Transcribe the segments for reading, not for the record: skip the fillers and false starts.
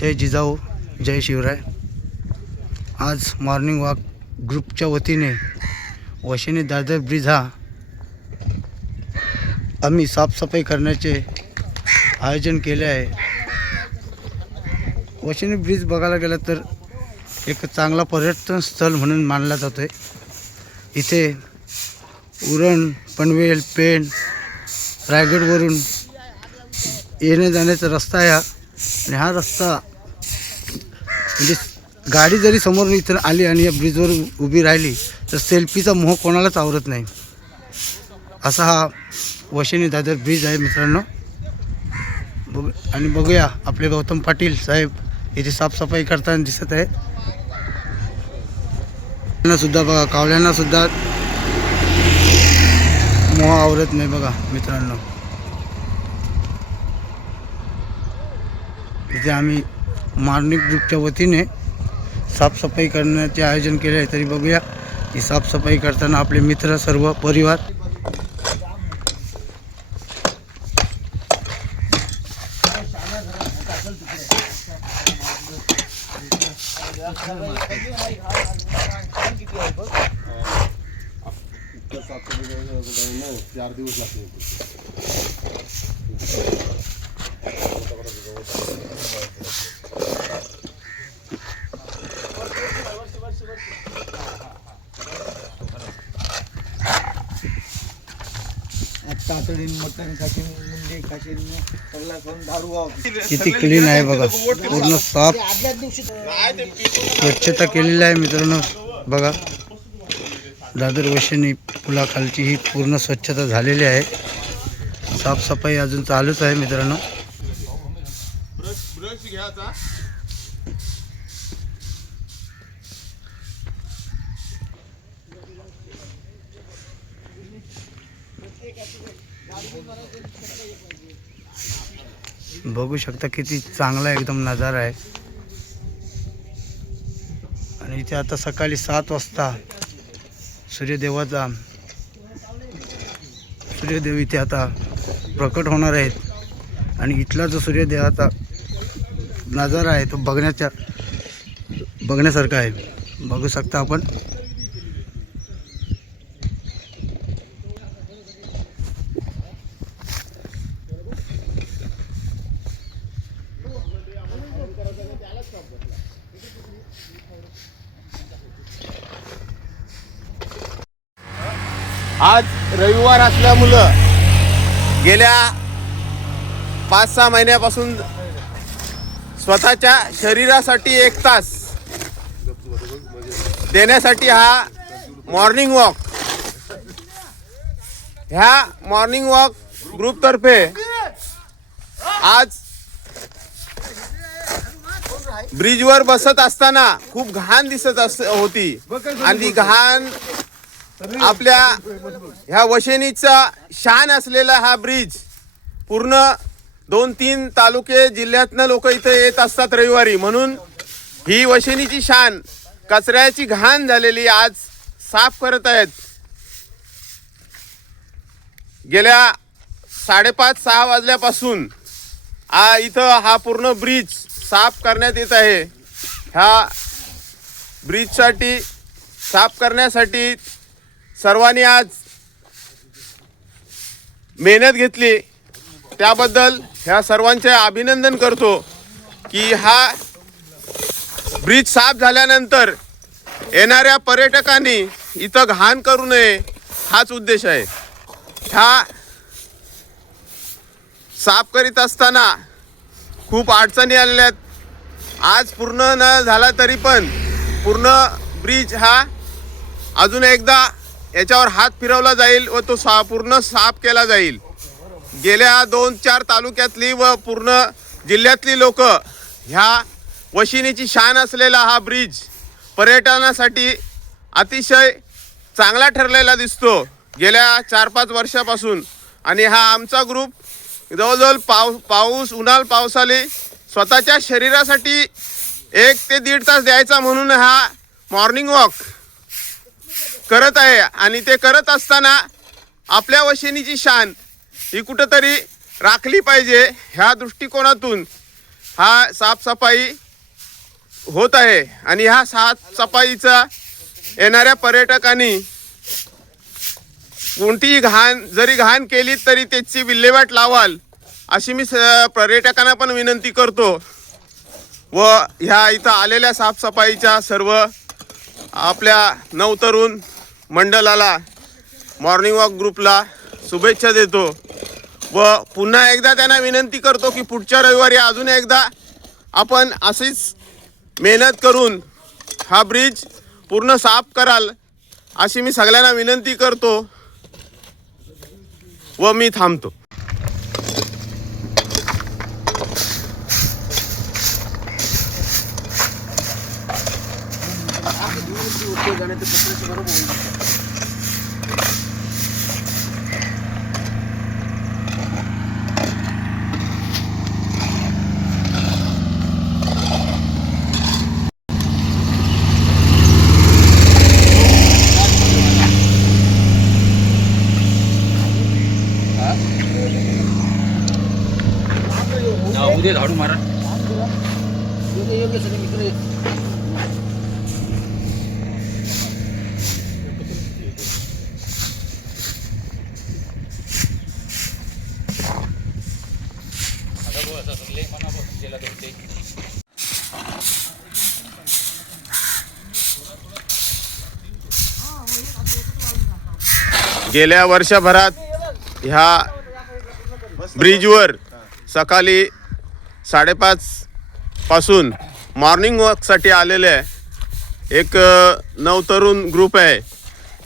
जय जिजाऊ जय शिवराय। आज morning walk ग्रुपच्या वतीने वशिनी दादर ब्रिज हा आम्ही साफसफाई करण्याचे आयोजन केले आहे। वशिनी ब्रिज बघायला गेलं तर एक चांगला पर्यटन स्थळ म्हणून मानला जातो आहे। इथे उरण, पनवेल, पेण, रायगडवरून येणे जाण्याचा रस्ता आहे आणि हा रस्ता म्हणजे गाडी जरी समोरून इथं आली आणि या ब्रिजवर उभी राहिली तर सेल्फीचा मोह कोणालाच आवरत नाही। असा हा वशिनी दादर ब्रिज आहे मित्रांनो। आणि बघूया आपले गौतम पाटील साहेब इथे साफसफाई करताना दिसत आहेत। त्यांना सुद्धा बघा, कावळ्यांना सुद्धा मोह आवरत नाही बघा मित्रांनो। इथे आम्ही मॉर्निंग ग्रुपच्या वतीने साफसफाई करण्याचे आयोजन केले आहे। तरी बघूया की साफसफाई करताना आपले मित्र सर्व परिवार किती क्लीन आहे बघा, पूर्ण साफ स्वच्छता केलेली आहे मित्रांनो। बघा दादर वशिनी पुलाखालची ही पूर्ण स्वच्छता झालेली आहे। साफसफाई अजून चालूच आहे मित्रांनो। बघू शकता किती चांगला एकदम नजारा आहे। आणि इथे आता सकाळी 7 वाजता सूर्यदेव इथे आता प्रकट होणार आहेत। आणि इथला जो सूर्यदेवाचा नजारा आहे तो बघण्यासारखा आहे। बघू शकता आपण। आज रविवार असल्यामुळं गेल्या 5-6 महिन्यापासून स्वतःच्या शरीरासाठी 1 तास देण्यासाठी हा मॉर्निंग वॉक, ह्या मॉर्निंग वॉक ग्रुपतर्फे आज ब्रिजवर बसत असताना खूप घाण दिसत होती आणि ती घाण आपल्या ह्या वशिनीचा शान असलेला हा ब्रिज पूर्ण 2-3 तालुके जिल्ह्यातनं लोक इथे येत असतात रविवारी, म्हणून ही वशिनीची शान कचऱ्याची घाण झालेली आज साफ करत आहेत। गेल्या 5:30-6 वाजल्यापासून इथं हा पूर्ण ब्रिज साफ करण्यात येत आहे। ह्या ब्रिजसाठी साफ करण्यासाठी सर्वांनी आज मेहनत घेतली, त्याबद्दल ह्या सर्वांचे अभिनंदन करतो। की हा ब्रिज साफ झाल्यानंतर येणाऱ्या पर्यटकांनी इथं घाण करू नये हाच उद्देश आहे। हा साफ करीत असताना खूप अडचणी आलेल्या आहेत। आज पूर्ण न झाला तरी पण पूर्ण ब्रिज हा अजून एकदा याच्यावर हात फिरवला जाईल व तो पूर्ण साफ केला जाईल। गेल्या 2-4 तालुक्यातली व पूर्ण जिल्ह्यातली लोक ह्या वशिनीची शान असलेला हा ब्रिज पर्यटनासाठी अतिशय चांगला ठरलेला दिसतो गेल्या 4-5 वर्षापासून। आणि हा आमचा ग्रुप जवळजवळ पाऊस उन्हाळ पावसाळी स्वतःच्या शरीरासाठी 1 ते 1.5 तास द्यायचा म्हणून हा मॉर्निंग वॉक करत आहे। आणि ते करत असताना आपल्या वशिनीची शान ही कुठंतरी राखली पाहिजे ह्या दृष्टिकोनातून हा साफसफाई होत आहे आणि ह्या साफसफाईचा येणाऱ्या पर्यटकांनी कोणतीही जरी घाण केली तरी त्याची विल्हेवाट लावाल अशी मी पर्यटकांना पण विनंती करतो व ह्या इथं आलेल्या साफसफाईच्या सर्व आपल्या नवतरुण मंडळाला मॉर्निंग वॉक ग्रुपला शुभेच्छा देतो व पुन्हा एकदा त्यांना विनंती करतो की पुढच्या रविवारी अजून एकदा आपण अशीच मेहनत करून हा ब्रिज पूर्ण साफ कराल अशी मी सगळ्यांना विनंती करतो व मी थांबतो. उद्या झाडू मारा. गेल्या वर्षभरात ह्या ब्रिजवर सकाळी 5:30 पासून मॉर्निंग वॉकसाठी आलेले एक नवतरुण ग्रुप आहे.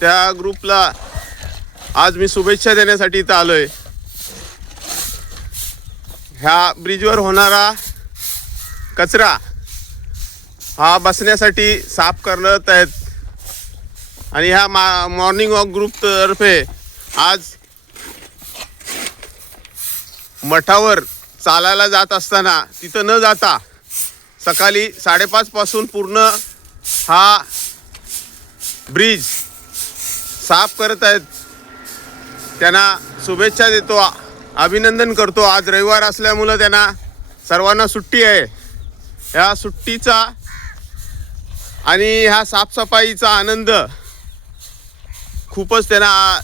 त्या ग्रुपला आज मी शुभेच्छा देण्यासाठी इथं आलो आहे. ह्या ब्रिजवर होणारा कचरा हा बसण्यासाठी साफ करत आहेत आणि ह्या मॉर्निंग वॉक ग्रुपतर्फे आज मठावर चालायला जात असताना तिथं न जाता सकाळी 5:30 पासून पूर्ण हा ब्रिज साफ करत आहेत. त्यांना शुभेच्छा देतो, अभिनंदन करतो. आज रविवार असल्यामुळं त्यांना सर्वांना सुट्टी आहे. ह्या सुट्टीचा आणि ह्या साफसफाईचा आनंद खूपच त्यांना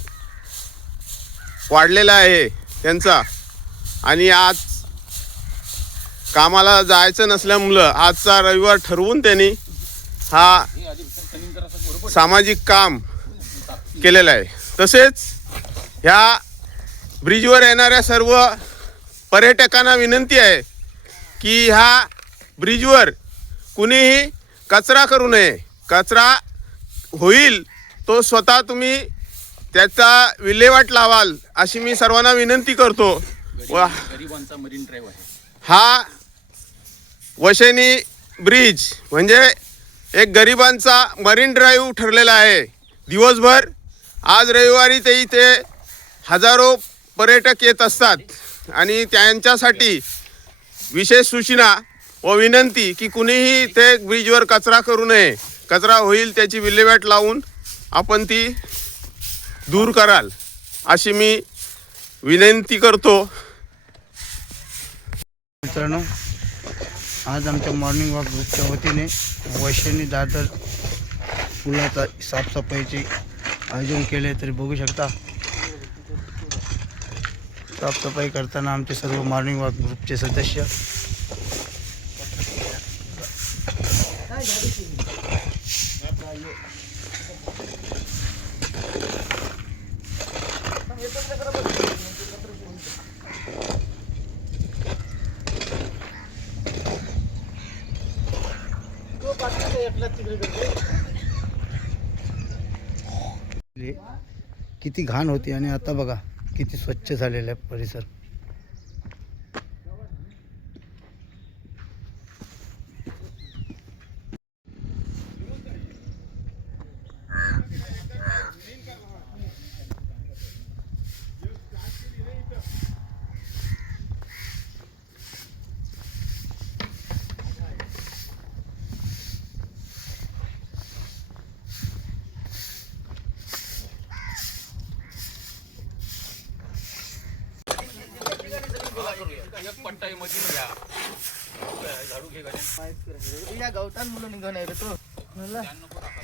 वाढलेला आहे त्यांचा. आणि आज कामाला जायचं नसल्यामुळं आजचा रविवार ठरवून त्यांनी हा सामाजिक काम केलेलं आहे. तसेच ह्या ब्रिजवर येणाऱ्या सर्व पर्यटकांना विनंती आहे की ह्या ब्रिजवर कुणीही कचरा करू नये. कचरा होईल तो स्वतः तुम्ही त्याचा विल्हेवाट लावाल अशी मी सर्वांना विनंती करतो. गरिबांचा मरीन ड्राईव्ह आहे हा वशेनी ब्रिज म्हणजे एक गरिबांचा मरीन ड्राईव्ह ठरलेला आहे. दिवसभर आज रविवारी ते इथे हजारो पर्यटक येत असतात आणि त्यांच्यासाठी विशेष सूचना व विनंती की कुणीही ते ब्रिजवर कचरा करू नये. कचरा होईल त्याची विल्हेवाट लावून आपण ती दूर कराल अशी मी विनंती करतो. मित्रांनो, आज आमच्या मॉर्निंग वॉक ग्रुपच्या वतीने वैशाली दादर पुलाचा साफसफाईचे आयोजन केले. तरी बघू शकता साफसफाई करताना आमचे सर्व मॉर्निंग वॉक ग्रुपचे सदस्य किती घाण होती आणि आता बघा किती स्वच्छ झालेला आहे परिसर. एक पट्टा मध्ये घ्या. झाडू घे गाडी. या गवतान मुलं निघून आहे रे तो मला ध्यान नको टाका.